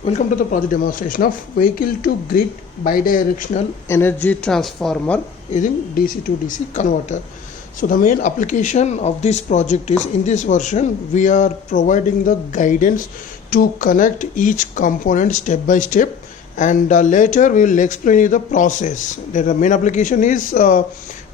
Welcome to the project demonstration of vehicle to grid bidirectional energy transformer using DC to DC converter. So the main application of this project is, in this version we are providing the guidance to connect each component step by step, and later we will explain you the process. The main application is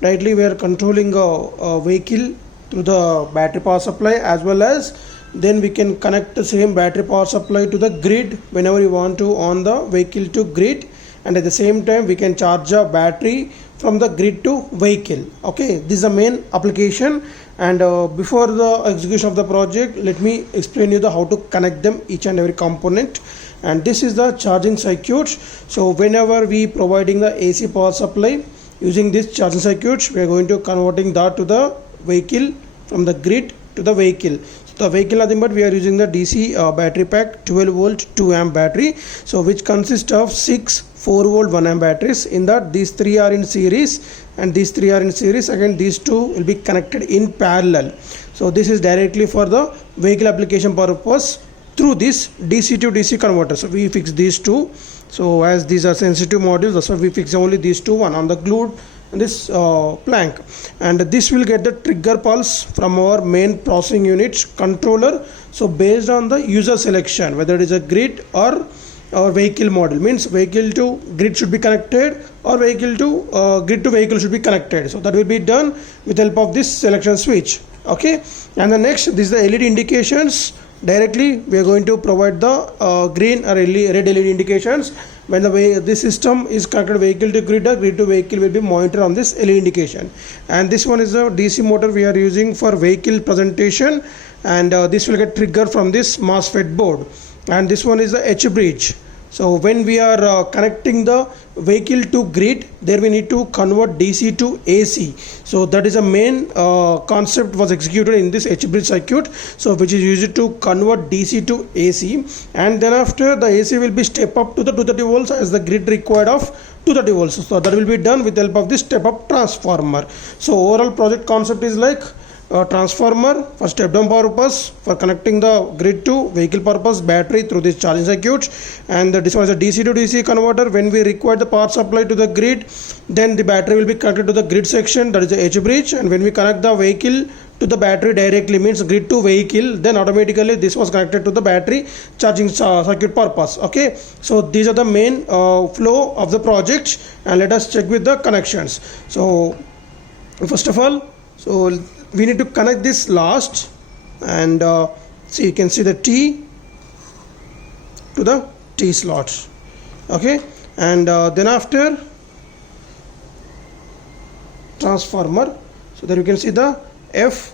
directly we are controlling a vehicle through the battery power supply, as well as then we can connect the same battery power supply to the grid whenever you want to on the vehicle to grid, and at the same time we can charge a battery from the grid to vehicle. Okay, this is the main application, and before the execution of the project, let me explain you the how to connect them, each and every component. And this is the charging circuit. So whenever we providing the AC power supply using this charging circuit, we are going to converting that to the vehicle from the grid to the vehicle. The vehicle, nothing but we are using the DC battery pack 12 volt 2 amp battery, so which consists of 6 4 volt 1 amp batteries. In that, these three are in series and these three are in series. Again, these two will be connected in parallel. So this is directly for the vehicle application purpose through this DC to DC converter. So we fix these two. So as these are sensitive modules, that's why we fix only these two, one on the glued this plank, and this will get the trigger pulse from our main processing unit controller. So based on the user selection, whether it is a grid or vehicle model, means vehicle to grid should be connected or vehicle to grid to vehicle should be connected. So that will be done with the help of this selection switch. Okay, and the next, this is the LED indications. Directly we are going to provide the green or red LED indications. When the way this system is connected vehicle to grid, or grid to vehicle will be monitored on this LED indication. And this one is a DC motor we are using for vehicle presentation, and this will get triggered from this MOSFET board. And this one is the H bridge. So when we are connecting the vehicle to grid, there we need to convert DC to AC. So that is a main concept was executed in this H bridge circuit, so which is used to convert DC to AC, and then after the AC will be step up to the 230 volts as the grid required of 230 volts. So that will be done with the help of this step up transformer. So overall project concept is like transformer for step down power purpose, for connecting the grid to vehicle purpose battery through this charging circuit, and this one is a DC to DC converter. When we require the power supply to the grid, then the battery will be connected to the grid section, that is the H bridge, and when we connect the vehicle to the battery directly, means grid to vehicle, then automatically this was connected to the battery charging circuit purpose. Okay, so these are the main flow of the project, and let us check with the connections. So first of all, so we need to connect this last, and see, you can see the T to the T slot. Okay, and then after transformer, so there you can see the F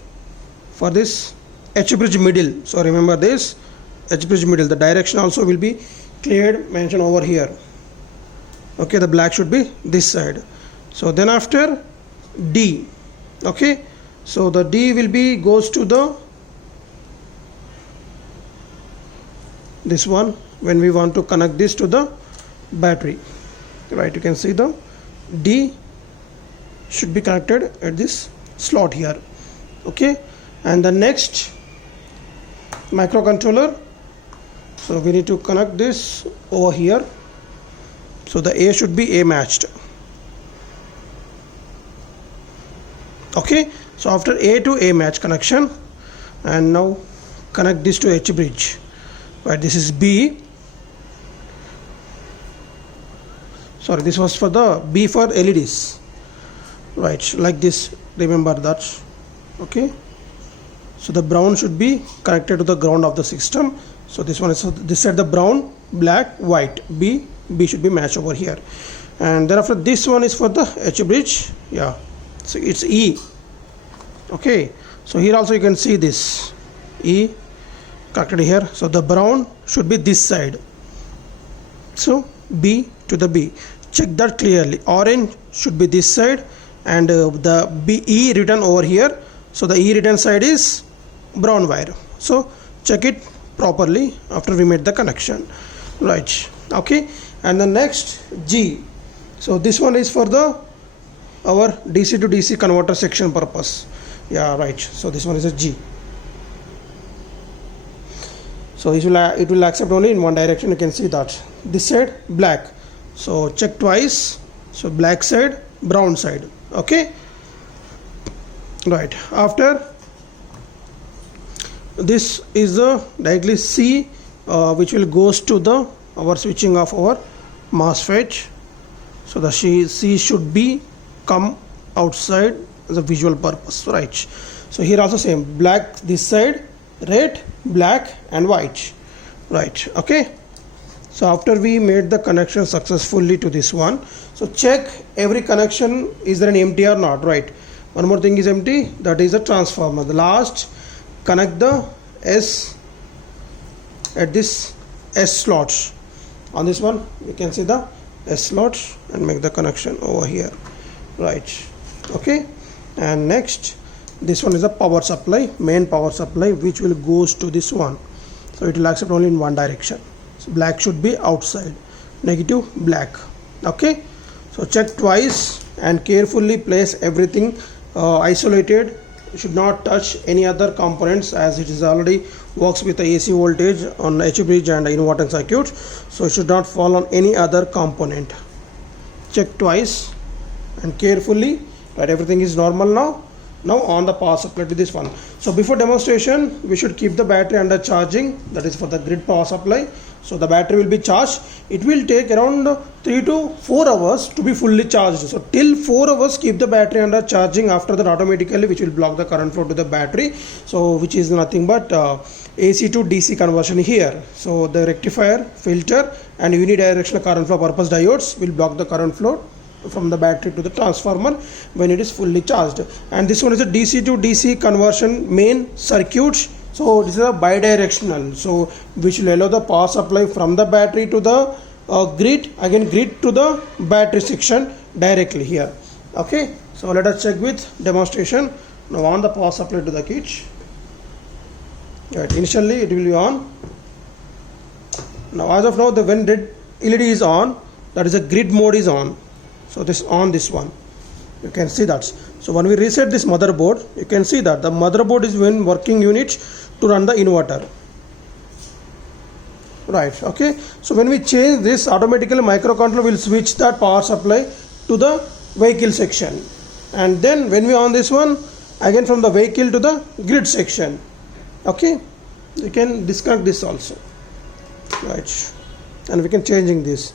for this H bridge middle. So remember this H bridge middle, the direction also will be cleared, mentioned over here. Okay, the black should be this side. So then after D. Okay, so the D will be goes to the this one when we want to connect this to the battery, right? You can see the D should be connected at this slot here. Okay, and the next microcontroller, so we need to connect this over here. So the A should be A matched. Okay, so after A to A match connection, and now connect this to H bridge, right? This is B. Sorry, this was for the B for LEDs, right? Like this, remember that. Okay, so the brown should be connected to the ground of the system. So this one is, so this side the brown, black, white. B should be matched over here, and then after this one is for the H bridge. Yeah, so it's E. Okay, so here also you can see this E connected here. So the brown should be this side. So B to the B. Check that clearly. Orange should be this side, and the E written over here. So the E written side is brown wire. So check it properly after we made the connection, right? Okay, and the next G. So this one is for the our DC to DC converter section purpose. Yeah, right. So this one is a G. So it will accept only in one direction. You can see that this side black, so check twice. So black side, brown side. Okay, right. After this is the directly C, which will goes to the our switching of our MOSFET. So the C should be come outside as a visual purpose, right? So here also same, black this side, red, black and white, right? Okay, so after we made the connection successfully to this one, so check every connection, is there an empty or not, right? One more thing is empty, that is a transformer. The last, connect the S at this S slots. On this one you can see the S slots and make the connection over here, right? Okay, and next this one is a power supply, main power supply, which will goes to this one. So it will accept only in one direction. So black should be outside, negative black. Okay, so check twice and carefully place everything isolated. You should not touch any other components, as it is already works with the AC voltage on H bridge and inverter circuits, so it should not fall on any other component. Check twice and carefully, right? Everything is normal now. Now on the power supply to this one. So before demonstration we should keep the battery under charging, that is for the grid power supply. So the battery will be charged. It will take around 3 to 4 hours to be fully charged. So till 4 hours keep the battery under charging. After that automatically which will block the current flow to the battery, so which is nothing but AC to DC conversion here. So the rectifier, filter and unidirectional current flow purpose diodes will block the current flow from the battery to the transformer when it is fully charged. And this one is a DC to DC conversion main circuits. So this is a bidirectional, so which will allow the power supply from the battery to the grid, again grid to the battery section directly here. Okay, so let us check with demonstration. Now on the power supply to the kit. Right, initially it will be on. Now as of now, the when LED is on, that is a grid mode is on. So this on this one, you can see that. So when we reset this motherboard, you can see that the motherboard is in working unit to run the inverter, right? Okay, so when we change this, automatically microcontroller will switch that power supply to the vehicle section, and then when we on this one, again from the vehicle to the grid section. Okay, you can disconnect this also, right? And we can changing this.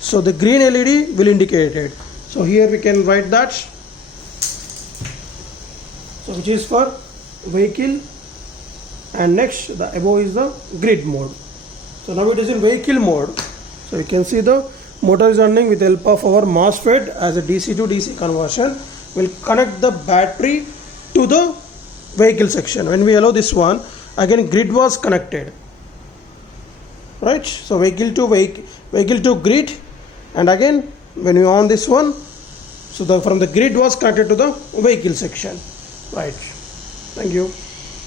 So the green LED will indicate it. So here we can write that, so which is for vehicle, and next the above is the grid mode. So now it is in vehicle mode. So you can see the motor is running with the help of our MOSFET as a DC to DC conversion. Will connect the battery to the vehicle section. When we allow this one, again grid was connected, right? So vehicle to grid, and again when we on this one, so from the grid was connected to the vehicle section, right? Thank you.